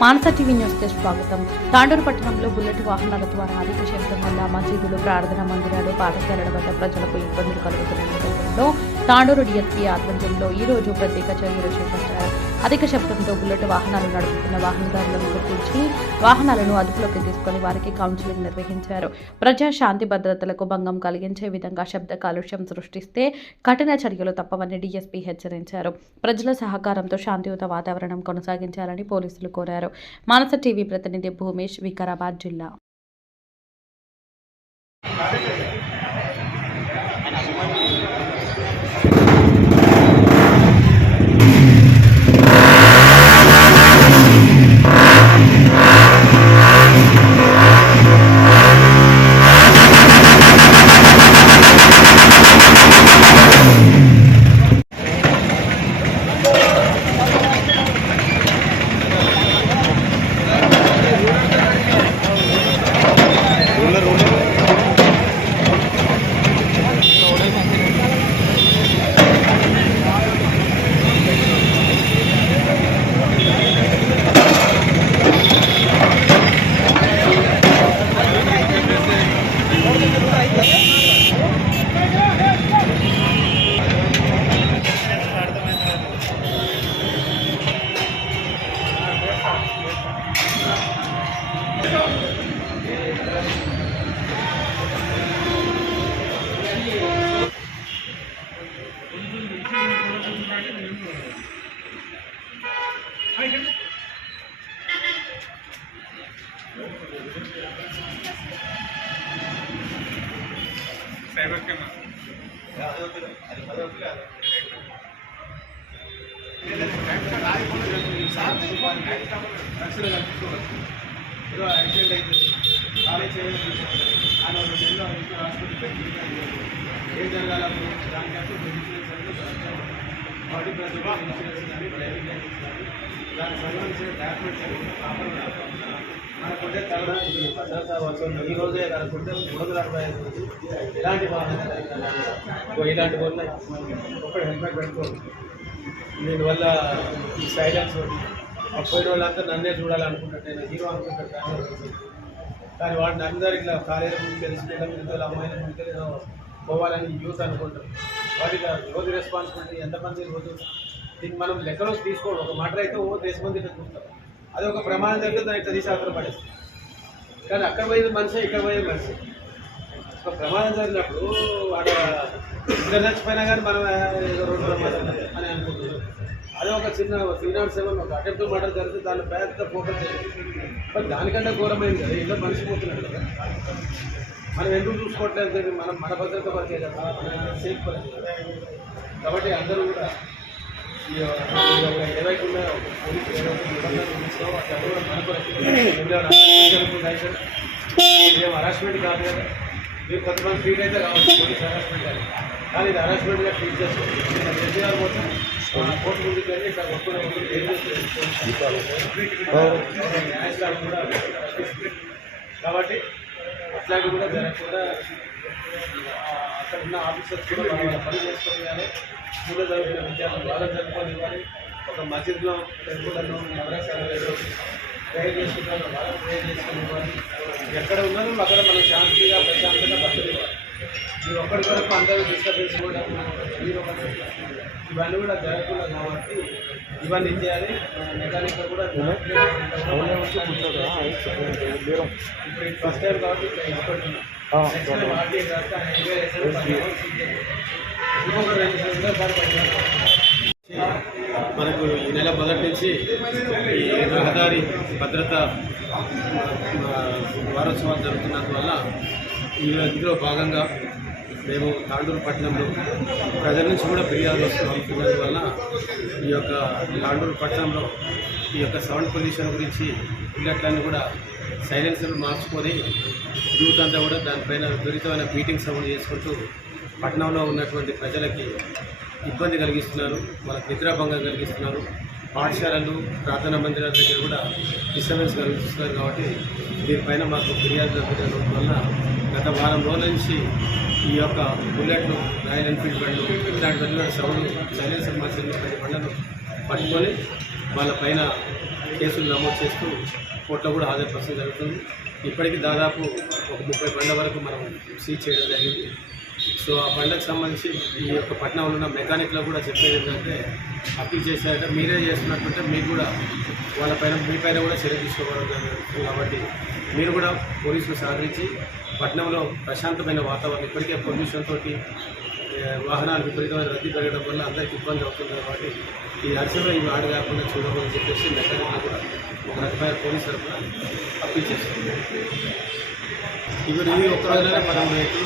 మానస TV న్యూస్కి స్వాగతం. తాండూరు పట్టణంలో బుల్లెట్ వాహనాల ద్వారా అధిక శబ్దం వల్ల మసీదులు ప్రార్థనా మందిరాలు పాఠశాలల వద్ద ప్రజలకు ఇబ్బందులు కలుగుతున్న నేపథ్యంలో తాండూరు డిఎస్పీ ఆధ్వర్యంలో ఈ రోజు ప్రత్యేక చర్యలు చేపట్టారు. అధిక శబ్దంతో బుల్లెట్ వాహనాలు నడుపుతున్న వాహనదారులను గుర్తించి వాహనాలను అదుపులోకి తీసుకొని వారికి కౌన్సిలింగ్ నిర్వహించారు. ప్రజా శాంతి భద్రతలకు భంగం కలిగించే విధంగా శబ్ద కాలుష్యం సృష్టిస్తే కఠిన చర్యలు తప్పవని డీఎస్పీ హెచ్చరించారు. ప్రజల సహకారంతో శాంతియుత వాతావరణం కొనసాగించాలని పోలీసులు కోరారు. మానస టీవీ ప్రతినిధి భూమేష్ వికారాబాద్ జిల్లా. సైబర్ కెమెరా ఏదో యాక్సిడెంట్ అవుతుంది కాలేజ్ చేయాలి ఆయన ఒక నెలలో ఇంట్లో హాస్పిటల్ పెట్టి ఏం జరగాలి అప్పుడు ఇన్సూరెన్స్ అంటే బాడీ ప్రతి ఇన్సూరెన్స్ కానీ డ్రైవింగ్ లైసెన్స్ కానీ దానికి సంబంధించిన డాక్యుమెంట్స్ అనుకుంటే తగడా భద్రతా ఈ రోజే కనుకుంటే మూడు వందల అరవై ఐదు రోజు ఎలాంటి ఇలాంటి వల్ల ఒకటి హెల్మెట్ పెట్టుకోండి. దీనివల్ల ఈ సైలెన్స్ ఆ పోయిన వాళ్ళంతా నన్నే చూడాలనుకుంటాడు నేను హీరో అనుకుంటాడు కానీ కానీ వాడిని అందరూ ఇట్లా కాలేజీ ముందుకు తెలిసిపోయడం ముందుకు అమ్మాయిల ముందుకు ఏదో పోవాలని యూత్ అనుకుంటారు. వాటికి రోజు రెస్పాన్సిబిలిటీ ఎంతమంది రోజు? దీన్ని మనం లెక్కలోకి తీసుకోవడం ఒక మాట అయితే ఓ దేశమంది చూస్తాం. అది ఒక ప్రమాదం జరిగితే దాన్ని ఇట్లా తీసి అవతల కానీ అక్కడ పోయేది మనిషి ఇక్కడ పోయేది మనిషి. ఒక ప్రమాదం జరిగినప్పుడు వాడు ఇక్కడ చచ్చిపోయినా కానీ మనం ఏదో ప్రమాదం అని అనుకుంటున్నాం. అదే ఒక చిన్న త్రీ నాట్ సెవెన్ ఒక అటెంప్ట్ మర్డర్ జరిగితే దాని పెద్ద ఫోకస్ మరి దానికంటే ఘోరమైంది కదా ఇంట్లో మనిషి పోతున్నాడు కదా. మనం ఎందుకు చూసుకోవట్లేదు? మనం మన భద్రత పరిచయం కదా మన సేఫ్ పరిచయం కాబట్టి అందరూ కూడా ఈ ఒక పోలీసు ఏవైతే నిబంధనలు కూడా మనకు హరాస్మెంట్ కాదు కదా. మీరు కొంతమంది ఫీల్ అయితే కావచ్చు పోలీస్ హరాస్మెంట్ కానీ కానీ ఇది హరాస్మెంట్గా ట్రీట్ చేస్తుంది జడ్జి గారు మొత్తం కోర్టు ముందుకు వెళ్ళి ఇక్కడ ఒక్కరు ఒక్కరు ఏం చేస్తారు కూడా కాబట్టి అట్లాంటివి కూడా జరగకుండా కూడా అక్కడ ఉన్న ఆఫీసర్స్ కూడా వాళ్ళ పని చేసుకోవాలి. ముందు జరుగుతున్న విద్యార్థులు వాళ్ళని జరుపుకొని ఇవ్వాలి ఒక మసీద్లో టెంపుల్లో మద్రసాలలో ప్రేయర్ చేసుకుంటారు వాళ్ళని ప్రేయర్ చేసుకొని ఇవ్వాలి ఎక్కడ ఉన్నారో అక్కడ మనం శాంతిగా ప్రశాంతంగా బట్టలు ఇవ్వాలి మీరు ఒక్కడి వరకు అందరూ డిస్టర్బెన్స్ కూడా మీరు ఇవన్నీ కూడా జరగకుండా కాబట్టి ఇవన్నీ చేయాలి. మెకానిక్ కూడా ఇప్పుడు ఫస్ట్ టైం కాబట్టి ఇట్లా ఎక్స్పర్ట్ మనకు ఈ నెల మొదటి నుంచి ఈ రహదారి భద్రత వారోత్సవాలు జరుగుతున్నందువల్ల ఈ ఇందులో భాగంగా మేము తాండూరు పట్టణంలో ప్రజల నుంచి కూడా ఫిర్యాదులు వస్తున్నందువల్ల ఈ యొక్క తాండూరు పట్టణంలో ఈ యొక్క సౌండ్ పొల్యూషన్ గురించి బుల్లెట్లన్నీ కూడా సైలెన్సర్లు మార్చుకొని యూత్ అంతా కూడా దానిపైన త్వరితమైన బీటింగ్ సౌండ్ చేసుకుంటూ పట్టణంలో ఉన్నటువంటి ప్రజలకి ఇబ్బంది కలిగిస్తున్నారు వాళ్ళకి నిద్రాభంగం కలిగిస్తున్నారు. పాఠశాలలు ప్రార్థనా మందిరాల దగ్గర కూడా డిస్టర్బెన్స్ కలిగిస్తున్నారు కాబట్టి దీనిపైన మాకు ఫిర్యాదు జరుగుతున్న వల్ల గత వారం రోజుల నుంచి ఈ యొక్క బుల్లెట్లు రాయల్ ఎన్ఫీల్డ్ బండ్లు ఇలాంటి సౌండ్ సైలెన్సర్ మార్చిన బండ్లను పట్టుకొని వాళ్ళ పైన కేసులు నమోదు చేస్తూ కోర్టులో కూడా హాజరుపరచడం జరుగుతుంది. ఇప్పటికీ దాదాపు ఒక ముప్పై బండ్ల వరకు మనం సీజ్ చేయడం జరిగింది. సో ఆ బండ్లకు సంబంధించి ఈ యొక్క పట్టణంలో ఉన్న మెకానిక్లో కూడా చెప్పేది ఏంటంటే అప్పీల్ చేశారంటే మీరే చేస్తున్నట్టుంటే మీకు కూడా వాళ్ళపైన మీ పైన కూడా చర్య తీసుకోవడం జరుగుతుంది కాబట్టి మీరు కూడా పోలీసులు సహకరించి పట్టణంలో ప్రశాంతమైన వాతావరణం ఇప్పటికే పొల్యూషన్ తోటి వాహనాలు విపరీతమైన రద్దీ పెరగడం వల్ల అందరికీ ఇబ్బంది అవుతుంది కాబట్టి ఈ అలసలో ఇవి ఆడు కాకుండా చూడమని చెప్పేసి మెకానిక్లు కూడా ఒక రకమైన పోలీస్ తరఫున అప్పించేస్తుంది ఇవి ఈ ఒక్క రోజులోనే పదమూడు రైతులు